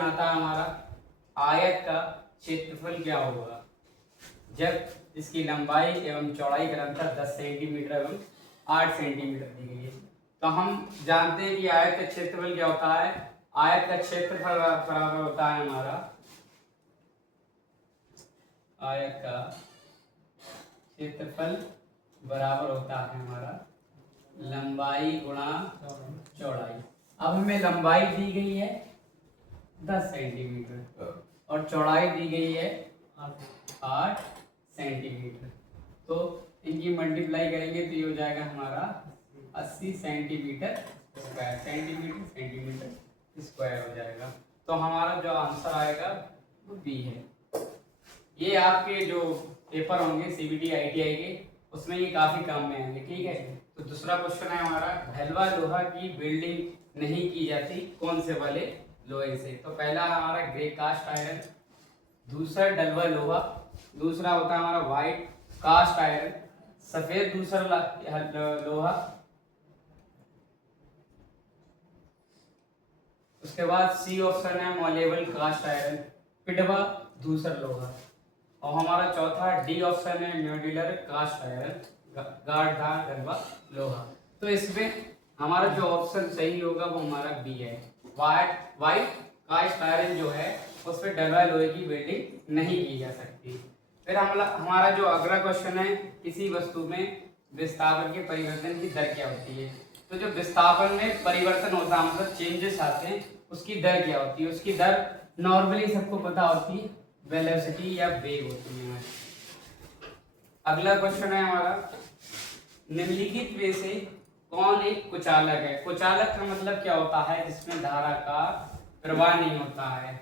आता है हमारा आयत का क्षेत्रफल क्या होगा जब इसकी लंबाई एवं चौड़ाई का अंतर 10 सेंटीमीटर एवं 8 सेंटीमीटर दी गई है। तो हम जानते हैं कि आयत का क्षेत्रफल क्या होता है। आयत का क्षेत्रफल बराबर होता है हमारा आयत का क्षेत्रफल बराबर होता है हमारा लंबाई गुणा चौड़ाई। अब हमें लंबाई दी गई है 10 सेंटीमीटर और चौड़ाई दी गई है 8 सेंटीमीटर। तो इनकी मल्टीप्लाई करेंगे तो ये हो जाएगा हमारा 80 सेंटीमीटर स्क्वायर। सेंटीमीटर स्क्वायर हो जाएगा। तो हमारा जो आंसर आएगा वो बी है। ये आपके जो पेपर होंगे सीबीटी आईटीआई के उसमें ये काफी काम में आएंगे। ठीक है। तो दूसरा क्वेश्चन है हमारा ढलवा लोहा की बिल्डिंग नहीं की जाती कौन से वाले लोहे से। तो पहला हमारा ग्रे कास्ट आयरन, दूसरा ढलवा लोहा, दूसरा होता है हमारा व्हाइट कास्ट आयरन, सफेद दूसरा लोहा, उसके बाद सी ऑप्शन है मॉलेबल कास्ट आयरन, पिटवा दूसरा लोहा, और हमारा चौथा डी ऑप्शन है मॉड्यूलर कास्ट आयरन, गाढ़धार ढलवा लोहा। तो इसमें हमारा जो ऑप्शन सही होगा वो हमारा बी है। व्हाइट कास्ट आयरन जो है उसमें ढलवा लोहे की वेल्डिंग नहीं की जा सकती। फिर हमारा जो अगला क्वेश्चन है किसी वस्तु में विस्थापन के परिवर्तन की दर क्या होती है। तो जो विस्थापन में परिवर्तन होता है मतलब चेंजेस आते हैं उसकी दर क्या होती है। उसकी दर नॉर्मली सबको पता होती है वेलोसिटी या वेग होती है। अगला क्वेश्चन है हमारा निम्नलिखित में से कौन एक कुचालक है। कुचालक का मतलब क्या होता है जिसमें धारा का प्रवाह नहीं होता है।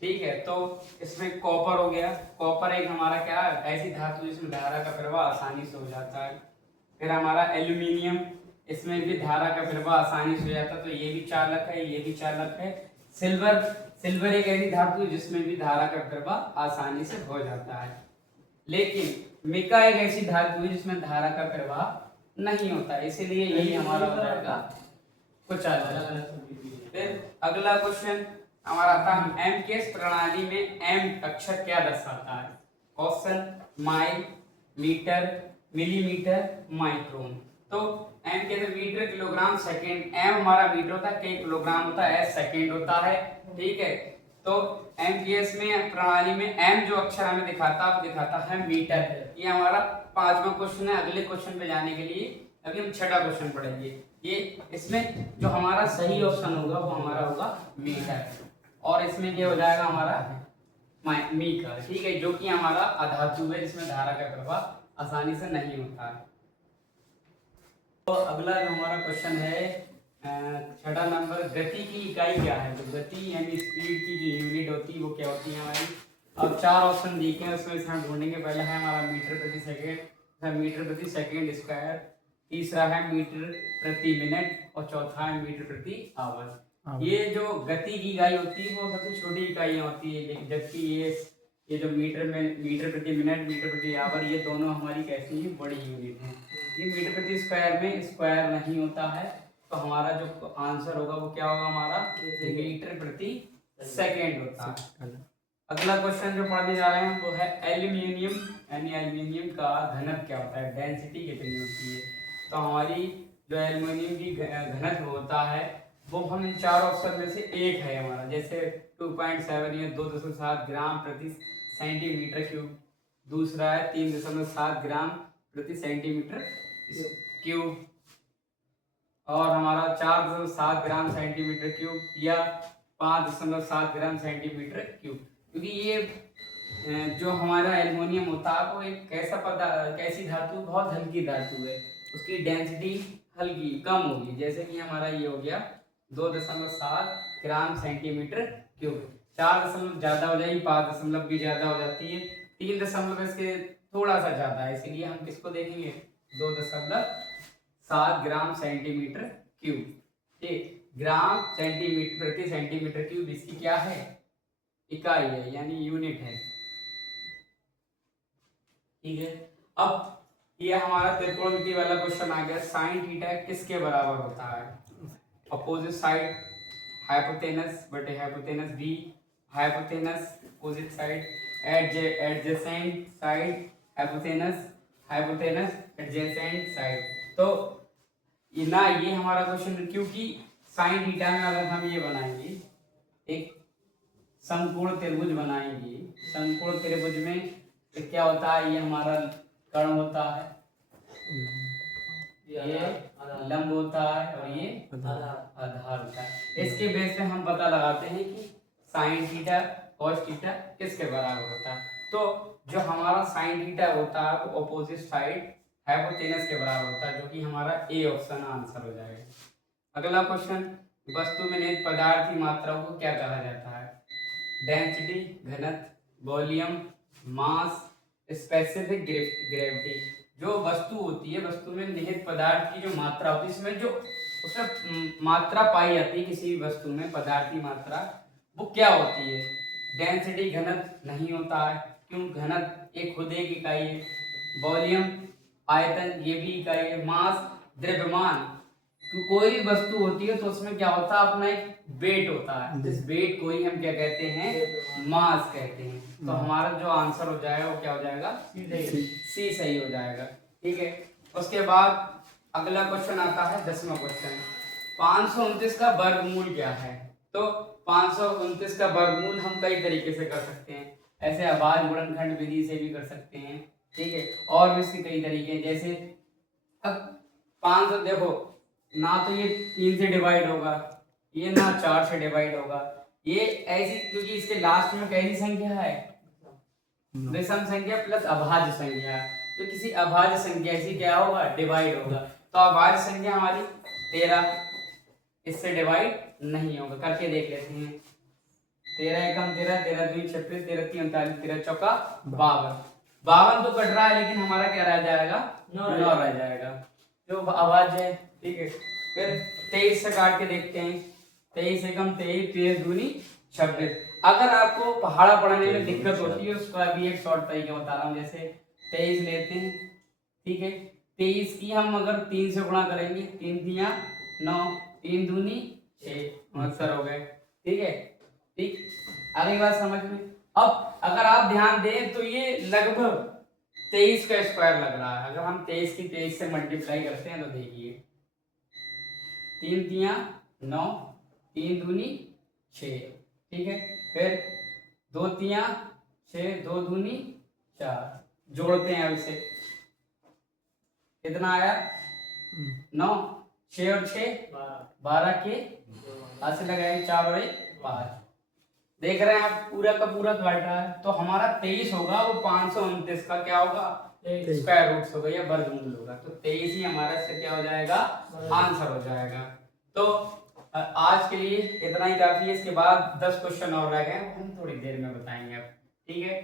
ठीक है। तो इसमें कॉपर हो गया। कॉपर एक हमारा क्या ऐसी धातु जिसमें धारा का प्रवाह आसानी से हो जाता है। फिर हमारा एल्यूमिनियम, इसमें भी धारा का प्रवाह आसानी से हो जाता है तो ये भी चालक है, ये भी चालक है। सिल्वर एक ऐसी धातु है जिसमें भी धारा का प्रवाह आसानी से हो जाता है। लेकिन मिका एक ऐसी धातु है जिसमें धारा का प्रवाह नहीं होता है, इसीलिए यही हमारा हो जाएगा कुचालक। फिर अगला क्वेश्चन हमारा आता है एम के प्रणाली में एम अक्षर क्या दर्शाता है। Question mile, metre, millimetre, micron. तो एम कहते हैं मीटर, किलोग्राम, सेकंड। एम हमारा मीटर होता है, के किलोग्राम होता है, एस सेकंड होता है। ठीक है। तो एमजीएस में प्रणाली में एम जो अक्षर हमें दिखाता है वो दिखाता है मीटर। ये हमारा 5वां क्वेश्चन है। अगले क्वेश्चन पे जाने के लिए अभी हम 6वां क्वेश्चन पढ़ेंगे। ये इसमें जो हमारा सही ऑप्शन होगा वो हमारा होगा मीटर, और इसमें क्या हो जाएगा हमारा मीटर। ठीक है। जो कि हमारा अधातु है जिसमें धारा का प्रवाह आसानी से नहीं होता है। तो अगला जो हमारा क्वेश्चन है 6वां नंबर, गति की इकाई क्या है। तो गति यानी स्पीड की जो यूनिट होती है वो क्या होती है हमारी। अब 4 ऑप्शन दिए हैं उसमें से हम ढूंढेंगे। पहला है हमारा मीटर प्रति सेकंड, मीटर प्रति सेकंड स्क्वायर, तीसरा है मीटर प्रति मिनट, और चौथा है मीटर प्रति आवर। ये जो गति की इकाई होती है वो सबसे छोटी इकाइयाँ होती है, जबकि ये जो मीटर प्रति मिनट, मीटर प्रति आवर, ये दोनों हमारी कैसी है बड़ी यूनिट है। ये मीटर प्रति स्क्वायर में स्क्वायर नहीं होता है, तो हमारा जो आंसर होगा वो क्या होगा हमारा मीटर प्रति सेकंड होता है। अगला क्वेश्चन जो पढ़ने जा रहे हैं वो है एल्यूमिनियम, यानी एल्यूमिनियम का घनत्व क्या होता है, डेंसिटी कितनी होती है। तो हमारी जो एल्यूमिनियम की घनत्व होता है वो हम इन 4 ऑप्शन में से एक है हमारा, जैसे 2.7 या 2.7 ग्राम प्रति सेंटीमीटर क्यूब, दूसरा है 3.7 ग्राम प्रति सेंटीमीटर क्यूब, और हमारा 4.7 ग्राम सेंटीमीटर क्यूब या 5.7 ग्राम सेंटीमीटर क्यूब। क्योंकि ये जो हमारा एल्युमिनियम होता है वो एक कैसी धातु, बहुत हल्की धातु है, उसकी डेंसिटी हल्की कम होगी। जैसे कि हमारा ये हो गया 2.7 ग्राम सेंटीमीटर क्यूब, 4 दशमलव ज्यादा हो जाएगी, 5 दशमलव भी ज्यादा हो जाती है, 3 दशमलव इसके थोड़ा सा ज्यादा है, इसीलिए हम किसको देखेंगे 2.7 ग्राम सेंटीमीटर क्यूब। ठीक, ग्राम सेंटीमीटर प्रति सेंटीमीटर क्यूब इसकी क्या है इकाई है, यानी यूनिट है। ठीक है। अब ये हमारा त्रिकोणमिति वाला क्वेश्चन आ गया, साइन थीटा किसके बराबर होता है। अपोजिट साइड हाइपोटेनस बटे hypotenuse B, hypotenuse opposite side, adjacent side, hypotenuse hypotenuse adjacent side. तो ये हमारा क्वेश्चन, क्योंकि साइन थीटा में अगर हम ये बनाएंगे, एक समकोण त्रिभुज बनाएंगे, समकोण त्रिभुज में तो क्या होता है, ये हमारा कर्ण होता है, ये लंब होता है और ये आधार होता है। इसके बेस पे हम पता लगाते हैं कि साइन थीटा कॉस थीटा किसके बराबर होता है। तो जो हमारा साइन थीटा होता है वो अपोजिट साइड हाइपोटेनस के बराबर होता है, जो कि हमारा ए ऑप्शन आंसर हो जाएगा। अगला क्वेश्चन, वस्तु में निहित पदार्थ की मात्रा को क्या कहा जाता है? डेंसिटी घनत्व, वॉल्यूम, मास, स्पेसिफिक ग्रेविटी। जो वस्तु होती है, वस्तु में निहित पदार्थ की जो मात्रा होती है, इसमें जो उसमें मात्रा पाई जाती है किसी भी वस्तु में, पदार्थ की मात्रा, वो क्या होती है? डेंसिटी घनत्व नहीं होता है, क्यों? घनत्व एक खुद एक इकाई है। वॉल्यूम आयतन, ये भी इकाई है। मास द्रव्यमान, कोई भी वस्तु होती है तो उसमें क्या होता है, अपना एक वेट होता है, इस वेट को ही हम क्या कहते हैं? मास कहते हैं। तो हमारा जो आंसर हो जाएगा वो क्या हो जाएगा? सी सही हो जाएगा। ठीक है। उसके बाद अगला क्वेश्चन आता है 10वां क्वेश्चन, 529 का वर्गमूल क्या है? तो 529 का वर्गमूल हम कई तरीके से कर सकते हैं, ऐसे अभाज्य गुणनखंड विधि से भी कर सकते हैं। ठीक है। और भी इसके कई तरीके हैं, जैसे अब 500 देखो, ना तो ये 3 से डिवाइड होगा, ये ना 4 से डिवाइड होगा, ये ऐसी, क्योंकि इसके लास्ट में कैसी संख्या है? विषम संख्या प्लस अभाज्य संख्या। तो किसी अभाज्य संख्या ऐसी क्या होगा? डिवाइड होगा। तो अभाज्य संख्या हमारी 13, इससे डिवाइड नहीं होगा। करके देख लेते हैं। 13 एकम 13, 13 दूनी 26, 13 तीन 39, 13 चौका 52। 52 तो कट रहा है, लेकिन हमारा क्या रह जाएगा? 9 रह जाएगा, जो अभाज्य है। ठीक है। फिर 23 से काट के देखते हैं। 23 एकम 23, 23 दूनी 26। अगर आपको पहाड़ा पढ़ने में दिक्कत होती है, उसका भी एक शॉर्ट तरीका बता रहा हूँ। जैसे 23 लेते हैं, ठीक है, 23 की हम अगर 3 से गुणा करेंगे, 3 तिया 9, 3 दूनी 6, आंसर हो गए। ठीक है। ठीक, अगली बात समझ में। अब अगर आप ध्यान दें तो ये लगभग 23 का स्क्वायर लग रहा है। अगर हम 23 की 23 से मल्टीप्लाई करते हैं तो देखिए, 3 तिया 9, 3 दूनी 6। ठीक है। फिर 2 तिया 6, 2 दूनी 4। जोड़ते हैं अब इसे, कितना आया? 9, 6 और 6 12 के ऐसे लगाए, 4 और 1 5। देख रहे हैं आप, पूरा का पूरा काट रहा है। तो हमारा 23 होगा, वो 529 का क्या होगा? स्क्वायर रूट होगा या वर्गमूल होगा। तो 23 ही हमारा इससे क्या हो जाएगा? आंसर हो जाएगा। तो आज के लिए इतना ही काफी है। इसके बाद 10 क्वेश्चन और रह गए, हम थोड़ी देर में बताएंगे अब। ठीक है।